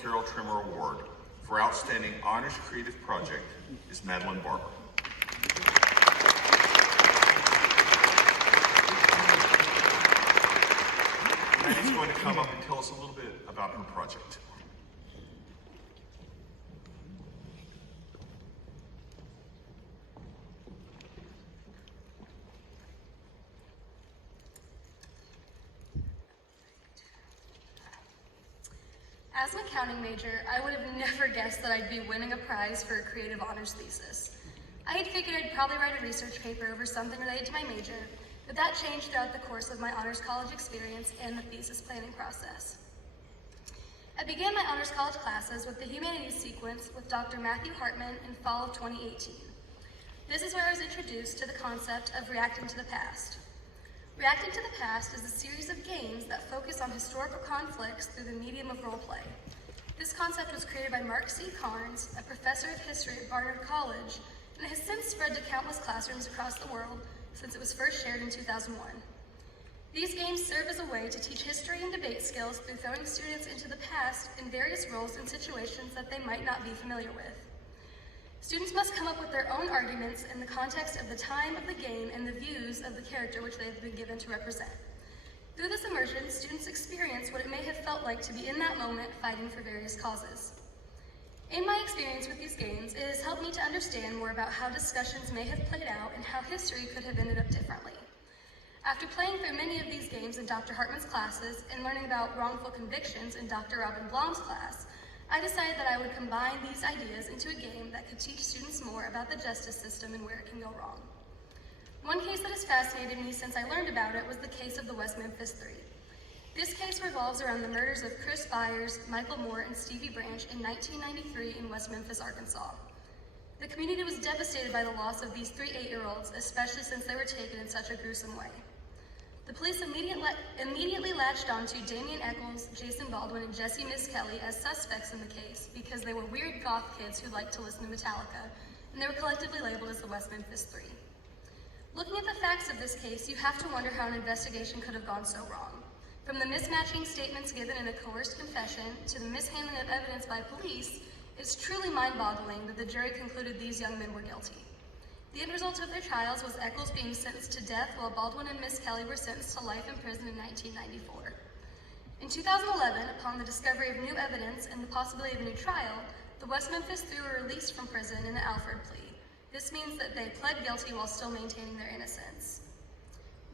Carol Trimmer Award for Outstanding Honors Creative Project is Madeline Barber. Maddie's going to come up and tell us a little bit about her project. As an accounting major, I would have never guessed that I'd be winning a prize for a creative honors thesis. I had figured I'd probably write a research paper over something related to my major, but that changed throughout the course of my honors college experience and the thesis planning process. I began my honors college classes with the humanities sequence with Dr. Matthew Hartman in fall of 2018. This is where I was introduced to the concept of reacting to the past. Reacting to the Past is a series of games that focus on historical conflicts through the medium of roleplay. This concept was created by Mark C. Carnes, a professor of history at Barber College, and it has since spread to countless classrooms across the world since it was first shared in 2001. These games serve as a way to teach history and debate skills through throwing students into the past in various roles and situations that they might not be familiar with. Students must come up with their own arguments in the context of the time of the game and the views of the character which they have been given to represent. Through this immersion, students experience what it may have felt like to be in that moment fighting for various causes. In my experience with these games, it has helped me to understand more about how discussions may have played out and how history could have ended up differently. After playing through many of these games in Dr. Hartman's classes and learning about wrongful convictions in Dr. Robin Blom's class, I decided that I would combine these ideas into a game that could teach students more about the justice system and where it can go wrong. One case that has fascinated me since I learned about it was the case of the West Memphis Three. This case revolves around the murders of Chris Byers, Michael Moore, and Stevie Branch in 1993 in West Memphis, Arkansas. The community was devastated by the loss of these 3 8-year-olds, especially since they were taken in such a gruesome way. The police immediately latched onto Damian Eccles, Jason Baldwin, and Jesse Miss Kelly as suspects in the case because they were weird goth kids who liked to listen to Metallica, and they were collectively labeled as the West Memphis Three. Looking at the facts of this case, you have to wonder how an investigation could have gone so wrong. From the mismatching statements given in a coerced confession to the mishandling of evidence by police, it's truly mind-boggling that the jury concluded these young men were guilty. The end result of their trials was Eccles being sentenced to death while Baldwin and Miss Kelly were sentenced to life in prison in 1994. In 2011, upon the discovery of new evidence and the possibility of a new trial, the West Memphis Three were released from prison in an Alford plea. This means that they pled guilty while still maintaining their innocence.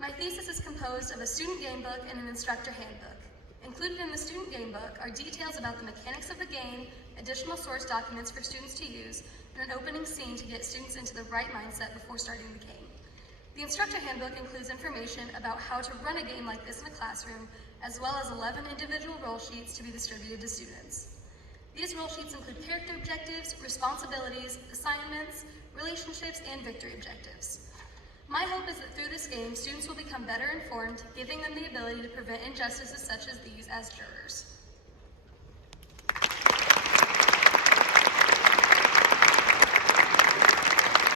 My thesis is composed of a student gamebook and an instructor handbook. Included in the student gamebook are details about the mechanics of the game, additional source documents for students to use, and an opening scene to get students into the right mindset before starting the game. The instructor handbook includes information about how to run a game like this in a classroom, as well as 11 individual role sheets to be distributed to students. These role sheets include character objectives, responsibilities, assignments, relationships, and victory objectives. My hope is that through this game, students will become better informed, giving them the ability to prevent injustices such as these as jurors.